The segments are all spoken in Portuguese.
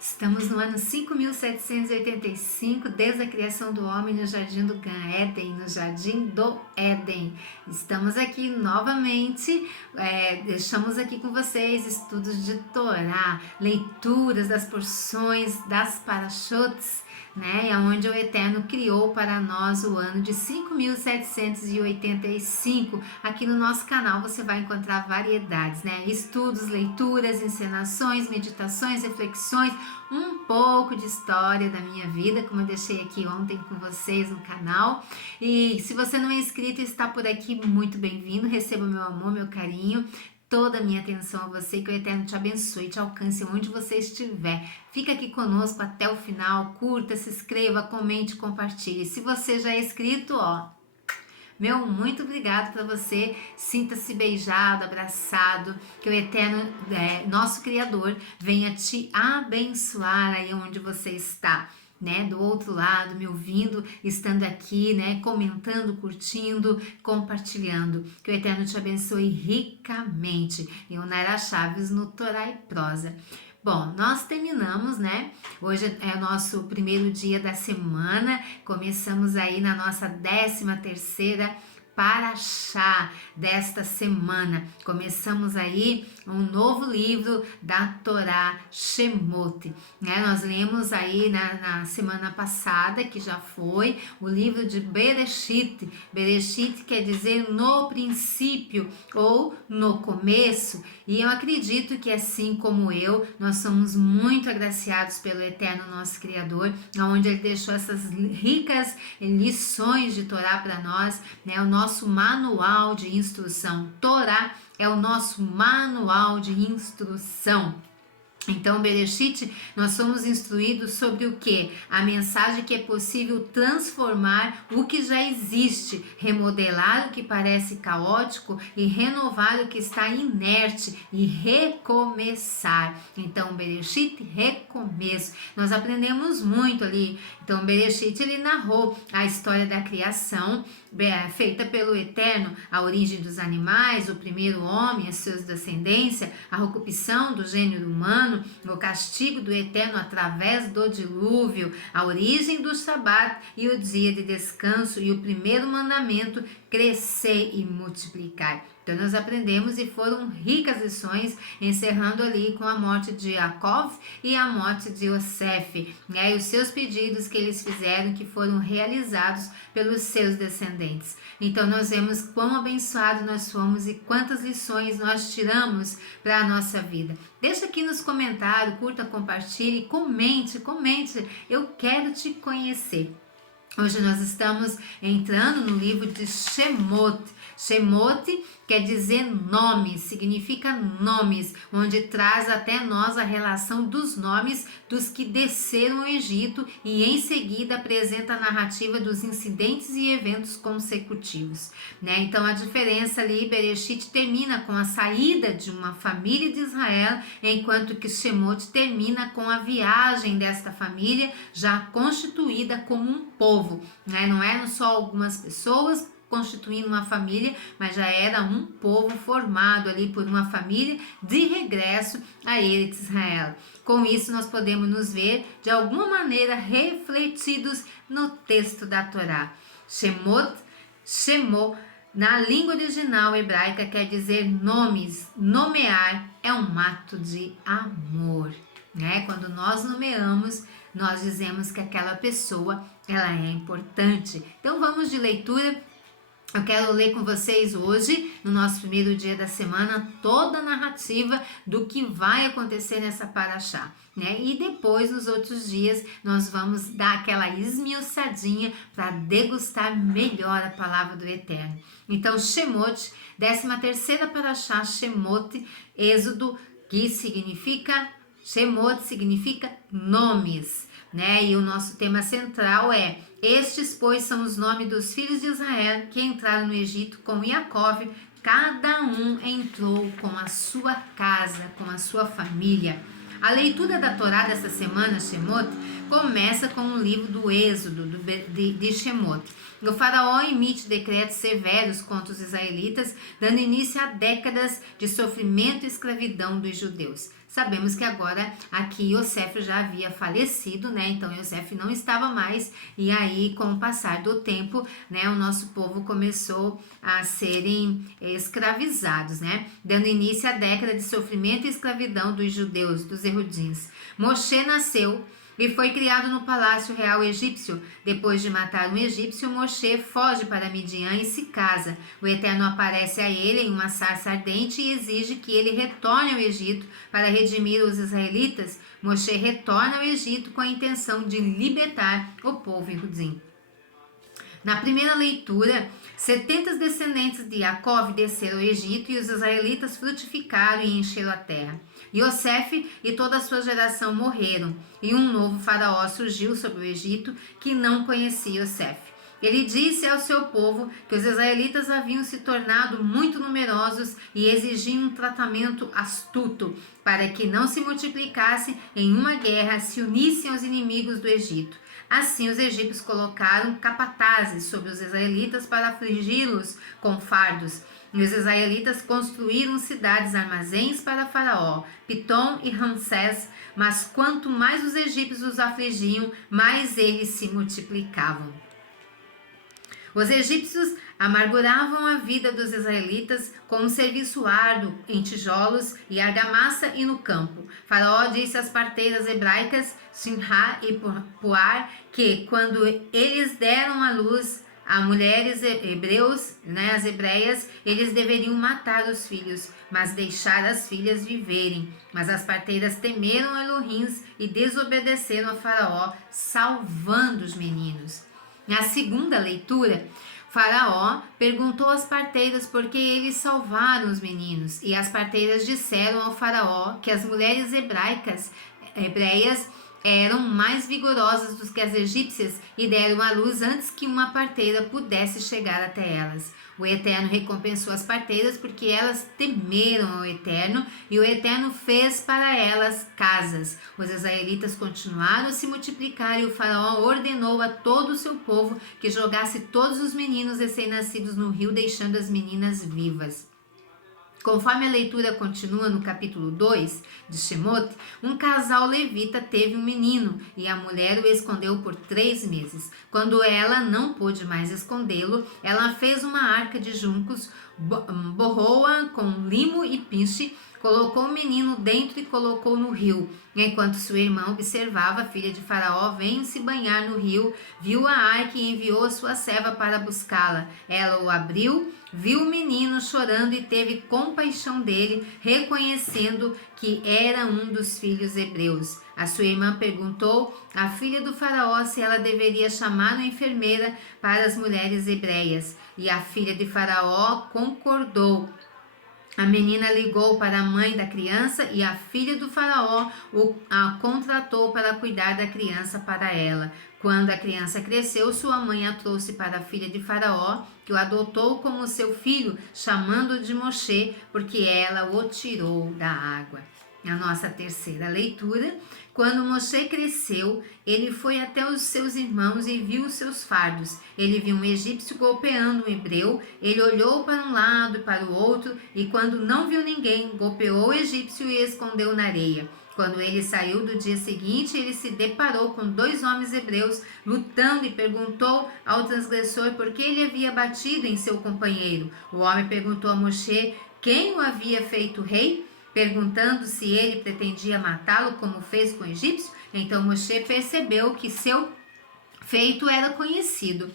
Estamos no ano 5.785 desde a criação do homem no jardim do Gan-Éden, no jardim do Éden. Estamos aqui novamente, deixamos aqui com vocês estudos de Torá, leituras das porções das parashots, né, onde o Eterno criou para nós o ano de 5.785. Aqui no nosso canal você vai encontrar variedades, né, estudos, leituras, encenações, meditações, reflexões, um pouco de história da minha vida, como eu deixei aqui ontem com vocês no canal. E se você não é inscrito e está por aqui, muito bem-vindo, receba meu amor, meu carinho, toda a minha atenção a você, que o Eterno te abençoe, te alcance onde você estiver. Fica aqui conosco até o final, curta, se inscreva, comente, compartilhe. Se você já é inscrito, meu muito obrigado para você, sinta-se beijado, abraçado, que o Eterno, nosso Criador, venha te abençoar aí onde você está, né, do outro lado, me ouvindo, estando aqui, né, comentando, curtindo, compartilhando. Que o Eterno te abençoe ricamente. E o Naira Chaves no Torá e Prosa. Bom, nós terminamos, né? Hoje é o nosso primeiro dia da semana. Começamos aí na nossa 13ª Parashá desta semana. Começamos aí um novo livro da Torá, Shemot, né? Nós lemos aí na semana passada, que já foi, o livro de Bereshit. Bereshit quer dizer no princípio ou no começo, e eu acredito que assim como eu, nós somos muito agraciados pelo Eterno nosso Criador, onde Ele deixou essas ricas lições de Torá para nós, né? O nosso manual de instrução. Torá é o nosso manual de instrução. Então, Bereshit, nós somos instruídos sobre o que? A mensagem que é possível transformar o que já existe, remodelar o que parece caótico e renovar o que está inerte e recomeçar. Então, Bereshit, recomeço. Nós aprendemos muito ali. Então, Bereshit, ele narrou a história da criação, feita pelo Eterno, a origem dos animais, o primeiro homem, a seus descendência, a corrupção do gênero humano, o castigo do Eterno através do dilúvio, a origem do Shabat e o dia de descanso e o primeiro mandamento, crescer e multiplicar. Então nós aprendemos e foram ricas lições, encerrando ali com a morte de Jacob e a morte de Yosef, né? E os seus pedidos que eles fizeram, que foram realizados pelos seus descendentes. Então nós vemos quão abençoados nós fomos e quantas lições nós tiramos para a nossa vida. Deixa aqui nos comentários, curta, compartilhe, comente, eu quero te conhecer. Hoje nós estamos entrando no livro de Shemot. Shemot quer dizer nomes, significa nomes, onde traz até nós a relação dos nomes dos que desceram ao Egito e em seguida apresenta a narrativa dos incidentes e eventos consecutivos, né? Então a diferença ali, Bereshit termina com a saída de uma família de Israel, enquanto que Shemot termina com a viagem desta família já constituída como um povo, né? Não eram só algumas pessoas constituindo uma família, mas já era um povo formado ali por uma família de regresso a Eretz Israel. Com isso nós podemos nos ver de alguma maneira refletidos no texto da Torá. Shemot, na língua original hebraica quer dizer nomes, nomear é um ato de amor, né? Quando nós nomeamos, nós dizemos que aquela pessoa, ela é importante. Então vamos de leitura. Eu quero ler com vocês hoje, no nosso primeiro dia da semana, toda a narrativa do que vai acontecer nessa Parashá, né? E depois, nos outros dias, nós vamos dar aquela esmiuçadinha para degustar melhor a palavra do Eterno. Então, Shemot, 13ª Parashá, Shemot, Êxodo, que significa, Shemot significa nomes, né? E o nosso tema central é: estes, pois, são os nomes dos filhos de Israel que entraram no Egito com Jacob, cada um entrou com a sua casa, com a sua família. A leitura da Torá dessa semana, Shemot, começa com o livro do Êxodo, de Shemot. O faraó emite decretos severos contra os israelitas, dando início a décadas de sofrimento e escravidão dos judeus. Sabemos que agora aqui Yosef já havia falecido, né? Então Yosef não estava mais, e aí com o passar do tempo, né, o nosso povo começou a serem escravizados, né? Dando início à década de sofrimento e escravidão dos judeus, dos erudins. Moshe nasceu e foi criado no palácio real egípcio. Depois de matar um egípcio, Moshe foge para Midian e se casa. O Eterno aparece a ele em uma sarça ardente e exige que ele retorne ao Egito para redimir os israelitas. Moshe retorna ao Egito com a intenção de libertar o povo erudim. Na primeira leitura, 70 descendentes de Jacó desceram ao Egito e os israelitas frutificaram e encheram a terra. Yosef e toda a sua geração morreram, e um novo faraó surgiu sobre o Egito que não conhecia Yosef. Ele disse ao seu povo que os israelitas haviam se tornado muito numerosos e exigiam um tratamento astuto para que não se multiplicassem em uma guerra, se unissem aos inimigos do Egito. Assim, os egípcios colocaram capatazes sobre os israelitas para afligi-los com fardos. E os israelitas construíram cidades armazéns para Faraó, Pitom e Ramsés, mas quanto mais os egípcios os afligiam, mais eles se multiplicavam. Os egípcios amarguravam a vida dos israelitas com um serviço árduo em tijolos e argamassa e no campo. Faraó disse às parteiras hebraicas, Simha e Puar, que quando eles deram à luz a mulheres hebreus, né, as hebreias, eles deveriam matar os filhos, mas deixar as filhas viverem. Mas as parteiras temeram Elohim e desobedeceram a Faraó, salvando os meninos. Na segunda leitura, Faraó perguntou às parteiras por que eles salvaram os meninos, e as parteiras disseram ao Faraó que as mulheres hebreias eram mais vigorosas do que as egípcias e deram à luz antes que uma parteira pudesse chegar até elas. O Eterno recompensou as parteiras porque elas temeram ao Eterno e o Eterno fez para elas casas. Os israelitas continuaram a se multiplicar e o faraó ordenou a todo o seu povo que jogasse todos os meninos recém-nascidos no rio, deixando as meninas vivas. Conforme a leitura continua no capítulo 2 de Shemot, um casal levita teve um menino e a mulher o escondeu por 3 meses. Quando ela não pôde mais escondê-lo, ela fez uma arca de juncos, borrou-a com limo e pinche, colocou o menino dentro e colocou no rio. Enquanto sua irmã observava, a filha de Faraó veio se banhar no rio, viu a arca e enviou a sua serva para buscá-la. Ela o abriu, viu o menino chorando e teve compaixão dele, reconhecendo que era um dos filhos hebreus. A sua irmã perguntou à filha do faraó se ela deveria chamar uma enfermeira para as mulheres hebreias. E a filha de Faraó concordou. A menina ligou para a mãe da criança e a filha do faraó a contratou para cuidar da criança para ela. Quando a criança cresceu, sua mãe a trouxe para a filha de Faraó, que o adotou como seu filho, chamando-o de Moshe, porque ela o tirou da água. Na nossa terceira leitura, quando Moshe cresceu, ele foi até os seus irmãos e viu os seus fardos. Ele viu um egípcio golpeando um hebreu, ele olhou para um lado e para o outro, e quando não viu ninguém, golpeou o egípcio e escondeu na areia. Quando ele saiu do dia seguinte, ele se deparou com 2 homens hebreus lutando e perguntou ao transgressor por que ele havia batido em seu companheiro. O homem perguntou a Moshe quem o havia feito rei, perguntando se ele pretendia matá-lo como fez com o egípcio. Então Moshe percebeu que seu feito era conhecido.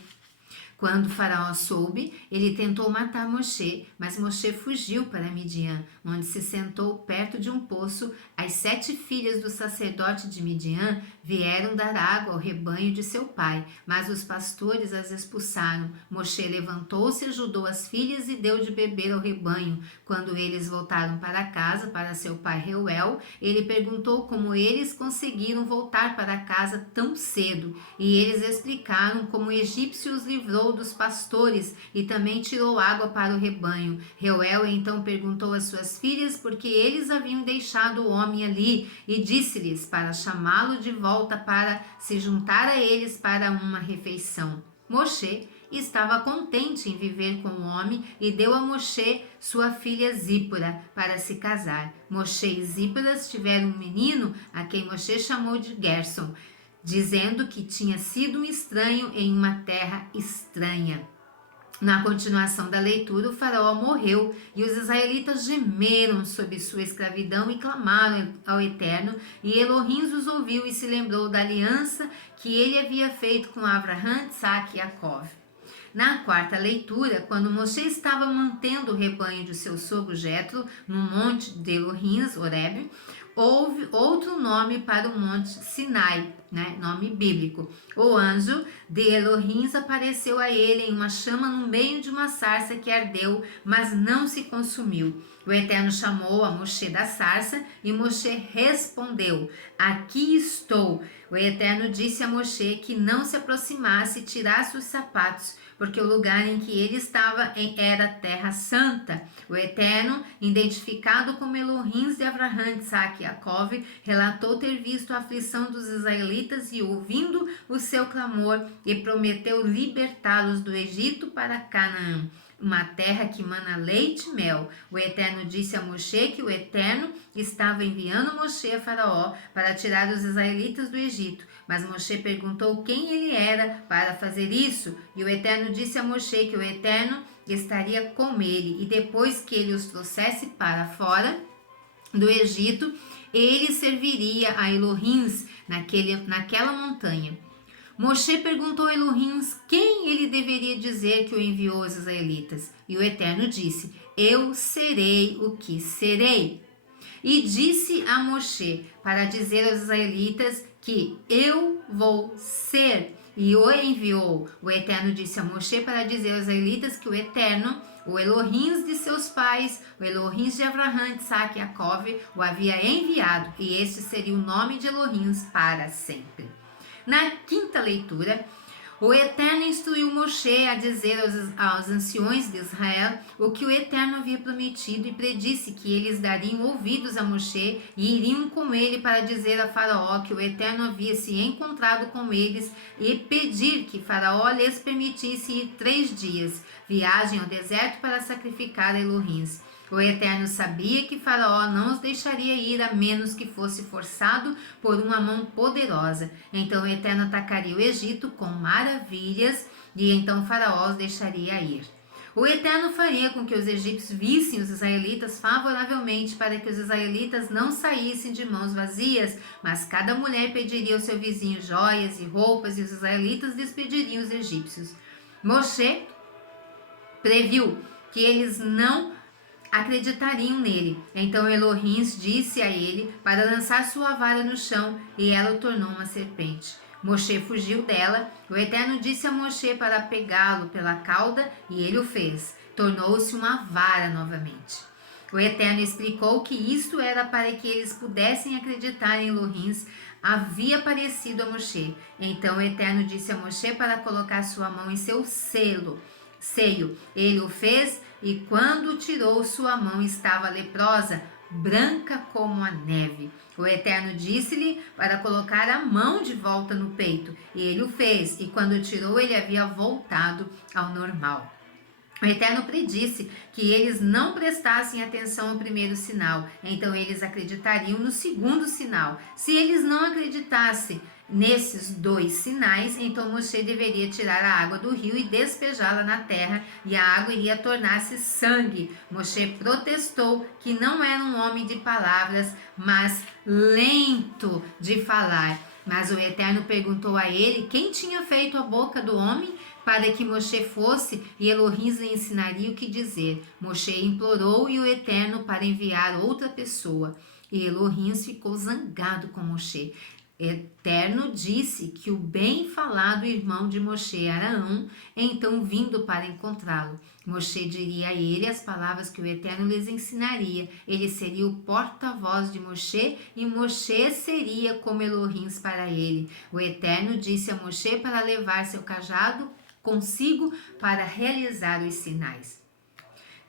Quando o faraó soube, ele tentou matar Moshe, mas Moshe fugiu para Midian, onde se sentou perto de um poço. As 7 filhas do sacerdote de Midian vieram dar água ao rebanho de seu pai, mas os pastores as expulsaram. Moshe levantou-se, ajudou as filhas e deu de beber ao rebanho. Quando eles voltaram para casa, para seu pai Reuel, ele perguntou como eles conseguiram voltar para casa tão cedo, e eles explicaram como o egípcio os livrou dos pastores e também tirou água para o rebanho. Reuel então perguntou às suas filhas por que eles haviam deixado o homem ali e disse-lhes para chamá-lo de volta para se juntar a eles para uma refeição. Moshe estava contente em viver com o homem e deu a Moshe sua filha Zípora para se casar. Moshe e Zípora tiveram um menino a quem Moshe chamou de Gerson, dizendo que tinha sido um estranho em uma terra estranha. Na continuação da leitura, o faraó morreu e os israelitas gemeram sob sua escravidão e clamaram ao Eterno, e Elohim os ouviu e se lembrou da aliança que ele havia feito com Abraham, Isaque e Jacó. Na quarta leitura, quando Moshe estava mantendo o rebanho de seu sogro Jetro no monte de Elohim, Horebe, houve outro nome para o monte Sinai, nome bíblico. O anjo de Elohim apareceu a ele em uma chama no meio de uma sarça que ardeu, mas não se consumiu. O Eterno chamou a Moshe da sarça e Moshe respondeu: aqui estou. O Eterno disse a Moshe que não se aproximasse e tirasse os sapatos, porque o lugar em que ele estava era terra santa. O Eterno, identificado como Elohim de Abraham, Isaque e Jacó, relatou ter visto a aflição dos israelitas e ouvindo o seu clamor, e prometeu libertá-los do Egito para Canaã, uma terra que mana leite e mel. O Eterno disse a Moshe que o Eterno estava enviando Moshe a Faraó para tirar os israelitas do Egito. Mas Moshe perguntou quem ele era para fazer isso, e o Eterno disse a Moshe que o Eterno estaria com ele, e depois que ele os trouxesse para fora do Egito, ele serviria a Elohim naquela montanha. Moshe perguntou a Elohim quem ele deveria dizer que o enviou aos israelitas. E o Eterno disse: eu serei o que serei. E disse a Moshe para dizer aos israelitas que eu vou ser. E o enviou. O Eterno disse a Moshe para dizer aos israelitas que o Eterno, o Elohim de seus pais, o Elohim de Abraham, Isaque e Jacó, o havia enviado. E este seria o nome de Elohim para sempre. Na quinta leitura, o Eterno instruiu Moshe a dizer aos anciões de Israel o que o Eterno havia prometido, e predisse que eles dariam ouvidos a Moshe e iriam com ele para dizer a Faraó que o Eterno havia se encontrado com eles, e pedir que Faraó lhes permitisse ir 3 dias, viagem ao deserto para sacrificar a Elohim. O Eterno sabia que Faraó não os deixaria ir a menos que fosse forçado por uma mão poderosa. Então o Eterno atacaria o Egito com maravilhas, e então Faraó os deixaria ir. O Eterno faria com que os egípcios vissem os israelitas favoravelmente, para que os israelitas não saíssem de mãos vazias, mas cada mulher pediria ao seu vizinho joias e roupas, e os israelitas despediriam os egípcios. Moshe previu que eles não acreditariam nele. Então Elohim disse a ele para lançar sua vara no chão, e ela o tornou uma serpente. Moshe fugiu dela. O Eterno disse a Moshe para pegá-lo pela cauda, e ele o fez. Tornou-se uma vara novamente. O Eterno explicou que isto era para que eles pudessem acreditar em Elohim havia aparecido a Moshe. Então o Eterno disse a Moshe para colocar sua mão em seu seio. Ele o fez, e quando tirou sua mão estava leprosa, branca como a neve. O Eterno disse-lhe para colocar a mão de volta no peito, e ele o fez, e quando tirou ele havia voltado ao normal. O Eterno predisse que eles não prestassem atenção ao primeiro sinal, então eles acreditariam no segundo sinal. Se eles não acreditassem nesses 2 sinais, então Moshe deveria tirar a água do rio e despejá-la na terra, e a água iria tornar-se sangue. Moshe protestou que não era um homem de palavras, mas lento de falar. Mas o Eterno perguntou a ele quem tinha feito a boca do homem, para que Moshe fosse, e Elohim lhe ensinaria o que dizer. Moshe implorou e o Eterno para enviar outra pessoa, e Elohim ficou zangado com Moshe. Eterno disse que o bem falado irmão de Moshe, Araão, então vindo para encontrá-lo. Moshe diria a ele as palavras que o Eterno lhes ensinaria. Ele seria o porta-voz de Moshe, e Moshe seria como Elohim para ele. O Eterno disse a Moshe para levar seu cajado consigo para realizar os sinais.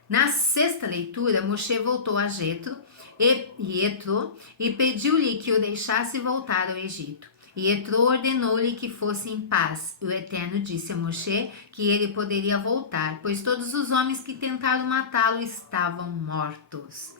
Na sexta leitura, Moshe voltou a Jetro e pediu-lhe que o deixasse voltar ao Egito. E Etrô ordenou-lhe que fosse em paz. O Eterno disse a Moshe que ele poderia voltar, pois todos os homens que tentaram matá-lo estavam mortos.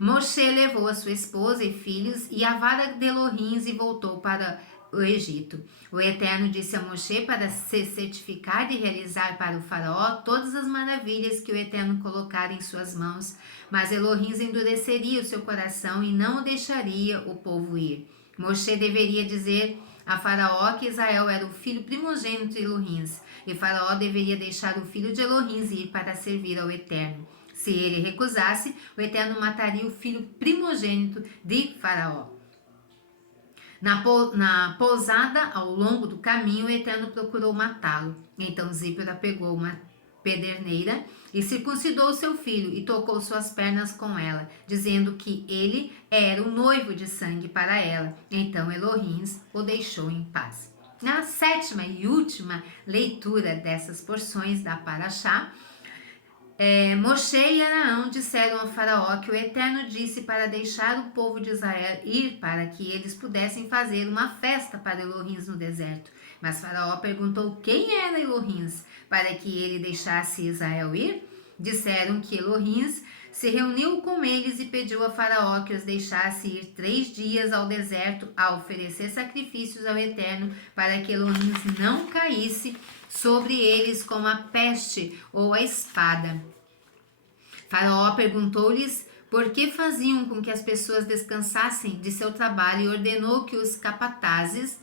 Moshe levou a sua esposa e filhos e a vara de Elohim e voltou para o Egito. O Eterno disse a Moshe para se certificar de realizar para o faraó todas as maravilhas que o Eterno colocara em suas mãos, mas Elohim endureceria o seu coração e não deixaria o povo ir. Moshe deveria dizer a Faraó que Israel era o filho primogênito de Elohim, e Faraó deveria deixar o filho de Elohim ir para servir ao Eterno. Se ele recusasse, o Eterno mataria o filho primogênito de Faraó. Na pousada, ao longo do caminho, o Eterno procurou matá-lo. Então Zípora pegou uma pederneira e circuncidou seu filho e tocou suas pernas com ela, dizendo que ele era o noivo de sangue para ela. Então Elohim o deixou em paz. Na sétima e última leitura dessas porções da Parashá, Moshe e Arão disseram ao faraó que o Eterno disse para deixar o povo de Israel ir para que eles pudessem fazer uma festa para Elohim no deserto. Mas faraó perguntou quem era Elohim para que ele deixasse Israel ir. Disseram que Elohim se reuniu com eles e pediu a faraó que os deixasse ir 3 dias ao deserto a oferecer sacrifícios ao Eterno para que Elohim não caísse sobre eles como a peste ou a espada. Faraó perguntou-lhes por que faziam com que as pessoas descansassem de seu trabalho e ordenou que os capatazes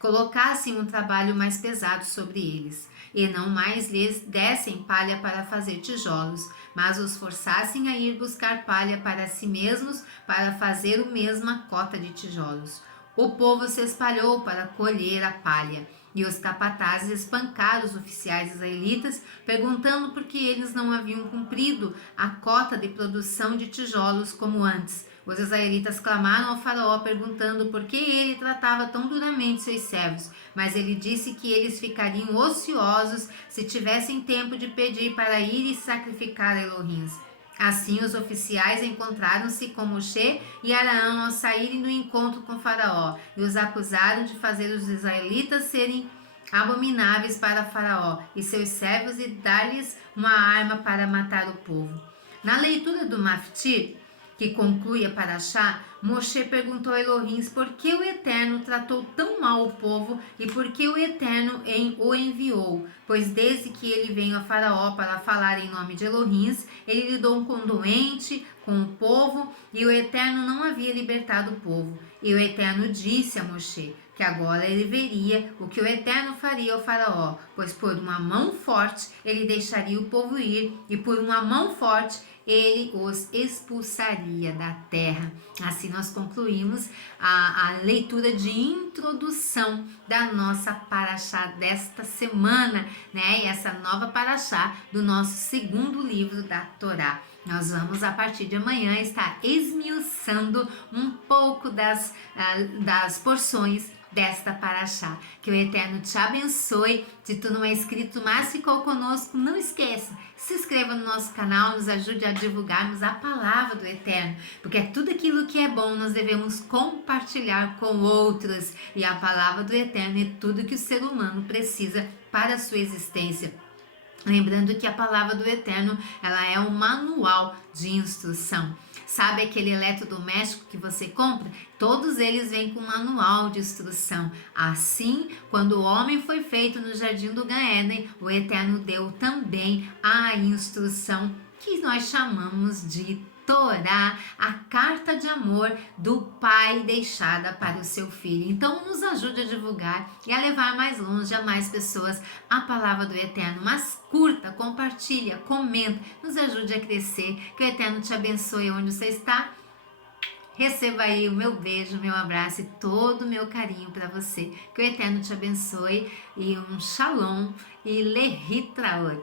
colocassem um trabalho mais pesado sobre eles, e não mais lhes dessem palha para fazer tijolos, mas os forçassem a ir buscar palha para si mesmos para fazer a mesma cota de tijolos. O povo se espalhou para colher a palha, e os capatazes espancaram os oficiais israelitas, perguntando por que eles não haviam cumprido a cota de produção de tijolos como antes. Os israelitas clamaram ao faraó perguntando por que ele tratava tão duramente seus servos, mas ele disse que eles ficariam ociosos se tivessem tempo de pedir para ir e sacrificar a Elohim. Assim os oficiais encontraram-se com Moshe e Arão ao saírem do encontro com Faraó e os acusaram de fazer os israelitas serem abomináveis para Faraó e seus servos e dar-lhes uma arma para matar o povo. Na leitura do Maftir, que conclui a Parashá, Moshe perguntou a Elohim por que o Eterno tratou tão mal o povo e por que o Eterno o enviou, pois desde que ele veio a Faraó para falar em nome de Elohim, ele lidou com o doente, com o povo, e o Eterno não havia libertado o povo. E o Eterno disse a Moshe que agora ele veria o que o Eterno faria ao Faraó, pois por uma mão forte ele deixaria o povo ir, e por uma mão forte ele os expulsaria da terra. Assim nós concluímos a leitura de introdução da nossa Parashá desta semana, né? E essa nova Parashá do nosso segundo livro da Torá. Nós vamos, a partir de amanhã, estar esmiuçando um pouco das porções desta Parashá. Que o Eterno te abençoe. Se tu não é inscrito, mas ficou conosco, não esqueça, se inscreva no nosso canal, nos ajude a divulgarmos a palavra do Eterno, porque é tudo aquilo que é bom nós devemos compartilhar com outros, e a palavra do Eterno é tudo que o ser humano precisa para a sua existência. Lembrando que a palavra do Eterno, ela é um manual de instrução. Sabe aquele eletrodoméstico que você compra? Todos eles vêm com um manual de instrução. Assim, quando o homem foi feito no jardim do Gan-Eden, o Eterno deu também a instrução que nós chamamos de Torá, a carta de amor do pai deixada para o seu filho. Então nos ajude a divulgar e a levar mais longe a mais pessoas a palavra do Eterno. Mas curta, compartilha, comenta, nos ajude a crescer. Que o Eterno te abençoe onde você está. Receba aí o meu beijo, meu abraço e todo o meu carinho para você. Que o Eterno te abençoe e um shalom e lehitraot.